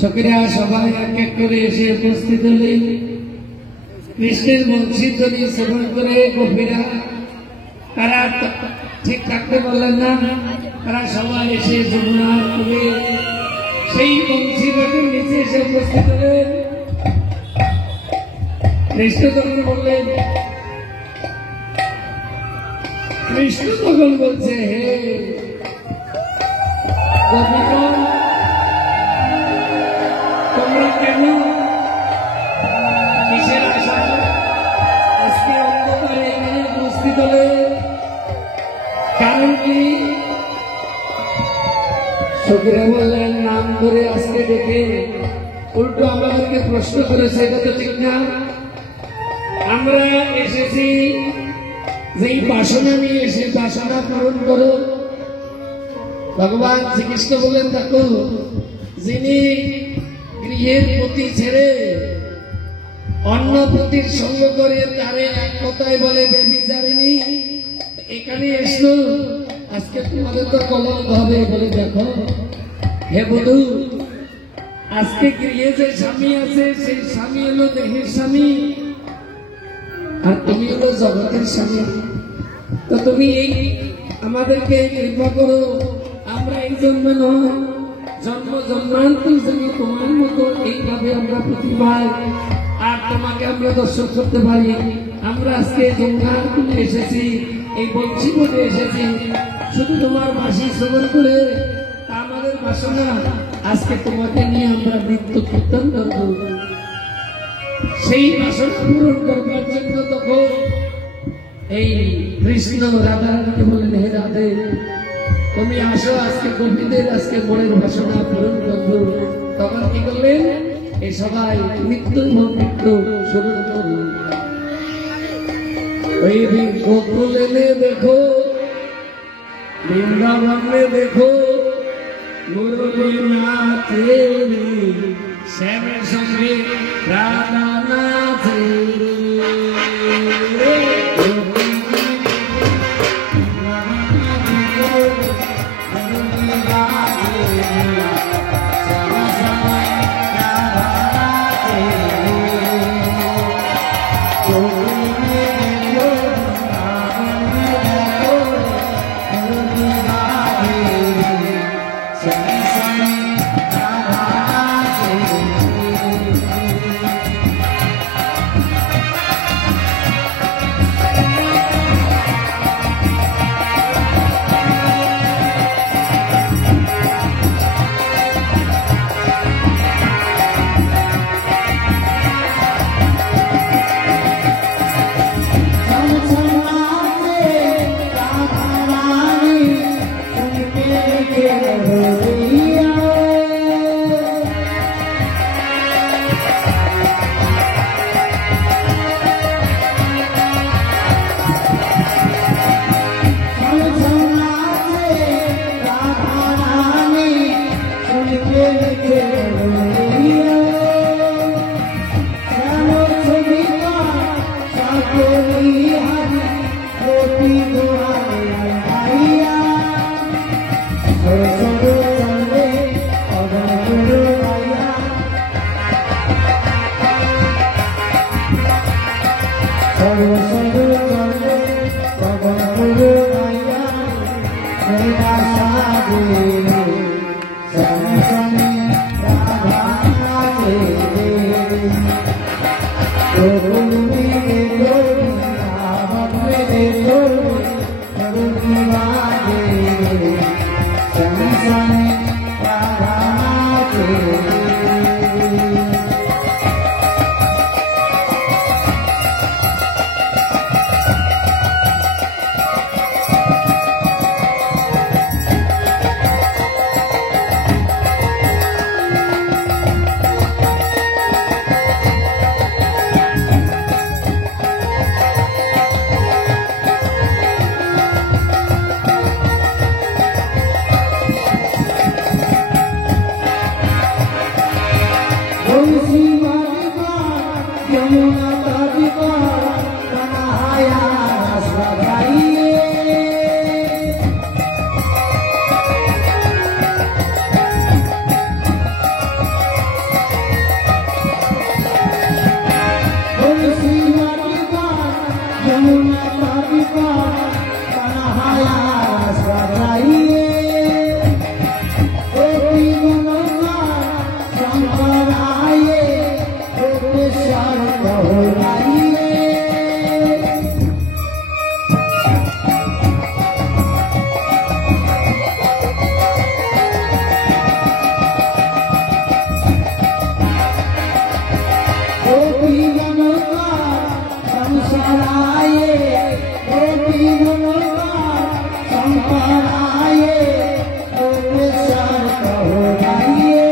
সখীরা সবাই এক এক করে এসে উপস্থিত হলেন। কৃষ্ণের বংশী ধ্বনি শ্রবণ করে গোপীরা তারা ঠিক থাকতে পারলেন না, তারা সবাই এসে যমুনার কূলে সেই বংশী ধ্বনির নিচে এসে উপস্থিত হলেন। কৃষ্ণ তখন বললেন, কৃষ্ণ তখন বলছে, হে গোপীগণ, তোমরা কেন কিসের আশা আজকে অন্ধকারে এখানে উপস্থিত হলে? কারণ কি? সখীরা বললেন, নাম ধরে আজকে দেখে উল্টো আমাদেরকে প্রশ্ন করেছে, এটা তো ঠিক না। আমরা এসেছি যেই বাসনা নিয়ে এসে বাসনা পূরণ করো। ভগবান শ্রীকৃষ্ণ বললেন, দেখো, যিনি গৃহের প্রতি ছেড়ে অন্য প্রতির সঙ্গ করে তারে এক কথায় বলে ব্যভিচারিণী। এখানে এসো, আজকে তোমাদের তো কলঙ্ক হবে। বলে, দেখো হে বধূ, আজকে গৃহে যে স্বামী আছে সেই স্বামী হলো দেহের স্বামী, আর তুমি হলো জগতের স্বামী। তো তুমি এই আমাদেরকে কৃপা করো, আমরা এই জন্মে নয়, জন্ম জন্মান্তর যেন তোমার মতো এইভাবে আমরা প্রতিবার আর তোমাকে আমরা দর্শন করতে পারি। আমরা আজকে যমুনার কূলে এসেছি, এই বংশী বলে এসেছি শুধু তোমার বাঁশি শ্রবণ করে। আমাদের বাসনা আজকে তোমাকে নিয়ে আমরা মৃত্যু কীর্তন করব। সেই বাসনা পূরণ করবার জন্য তখন এই কৃষ্ণ রাধারানীকে বলেন, হে রাধে, তুমি আসো, আজকে গোপীদের আজকে মনের বাসনা পূরণ করবো। তখন কি করলেন? এই সবাই মৃত্যু মৃত্যু শুরু করল। ওই গোকুলে দেখো, বৃন্দাবনে দেখো, মুরলী নাচে, শ্যামের সঙ্গে রাধা নাচে। यमुना नदी पर कन्हैया सजाइए गोपी मनोहर शंकर आए गोपेश्वर कहलाइए गोपी मनोहर शंकर आए गोपी मनोहर शंकर आए गोपेश्वर कहलाइए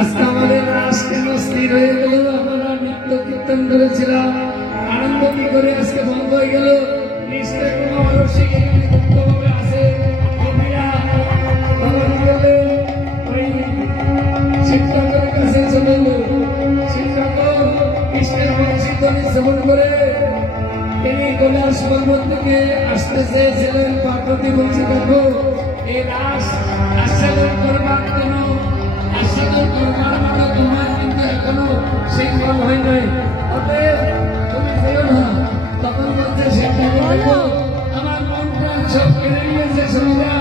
আজকে আমাদের রাস কেন স্থির হয়ে গেল? আমরা নৃত্য কীর্তন করেছিলাম, আনন্দ কি করে আজকে বন্ধ হয়ে গেল? নিশ্চয় কোনো মানসিক এখানে গুপ্তভাবে আছে। কবিরা কিভাবে ওই শিক্ষকের কাছে চলে এলো। শিক্ষক কৃষ্ণের বংশীধ্বনি শ্রবণ করে তিনি কৈলাস পর্বত থেকে আসতে চেয়েছিলেন। পার্বতী বলছে, দেখো এই রাস আস্বাদন করবার জন্য আস্বাদন করবার মানে তোমার কিন্তু এখনো সেই ফল হয় নাই, অতএব তুমি যেও না। তখন বলছে সেটা দেখো আমার মন প্রাণ সব কেড়ে নিয়েছে সুবিধা,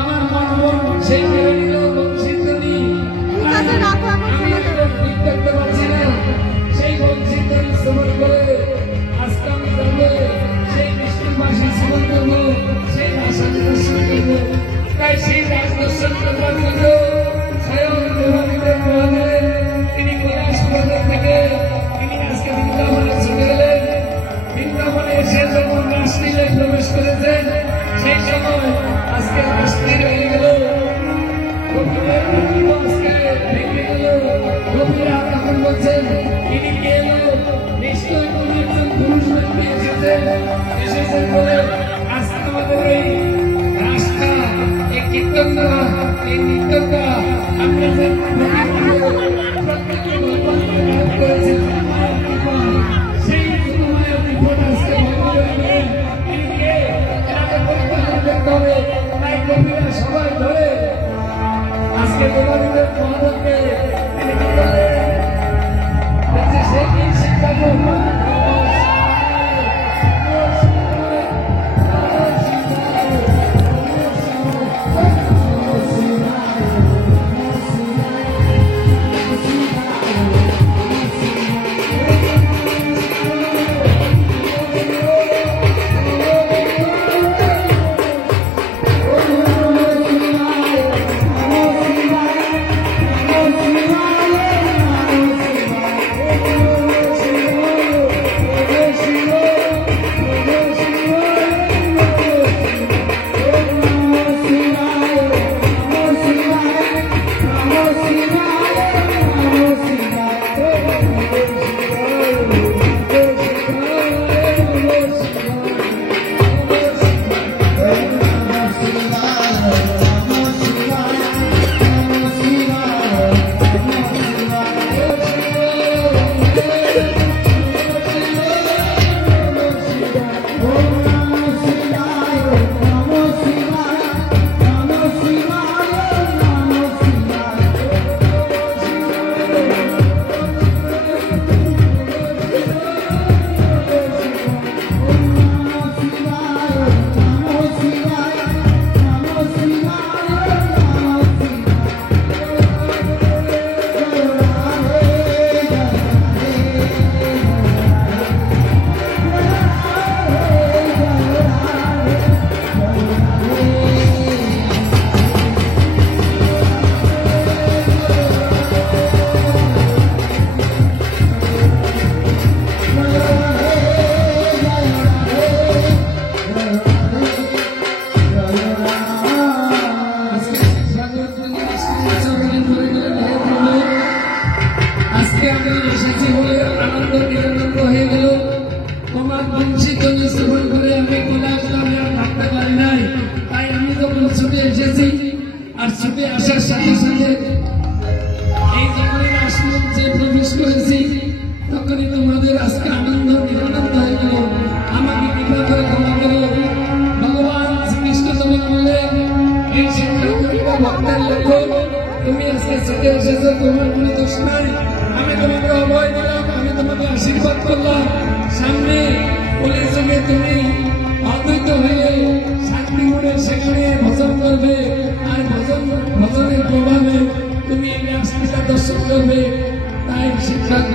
আমার মন সেই কেড়ে নিল বংশীধ্বনি। বলে আজকে আমাদের এই রাস্তা, এই কীর্তনটা, এই নৃত্যটা আমরা যে প্রত্যেকে ভগবানকে লাভ করেছি, মায়ের কৃপা, সেই মায়ের বিপদ আজকে ভগবানের এটাকে পরিবর্তন করতে হবে। তাই কবিরা সবাই ধরে আজকে গোলামীদের মহাদেবকে সে কি শিক্ষা আর ছুটে আসার সাথে সাথে এই জীবনের আশ্রম যে প্রবেশ করেছি তখনই তোমাদের আজকে আনন্দ নিরানন্দ হয়ে গেল। আমাকে কৃপা করে ক্ষমা করো। ভগবান শ্রীকৃষ্ণ তোমার বলে এই সিদ্ধান্ত ভক্তের লক্ষ্য তুমি আজকে ছুটে এসেছো, তোমার কোনো দোষ নাই। আমি তোমাকে অভয় দিলাম, আমি তোমাকে আশীর্বাদ করলাম। সামনে পুলিশ যুগে তুমি অদ্বৈত হয়ে শান্তি মনে সেখানে ভজন করবে, আর ভজনের প্রভাবে তুমি এই রাস্তাটা দর্শন করবে। তাই সিদ্ধান্ত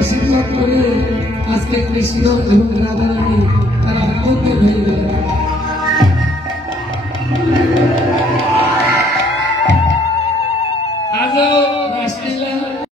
আশীর্বাদ করে আজকে কৃষ্ণ এবং রাধারানী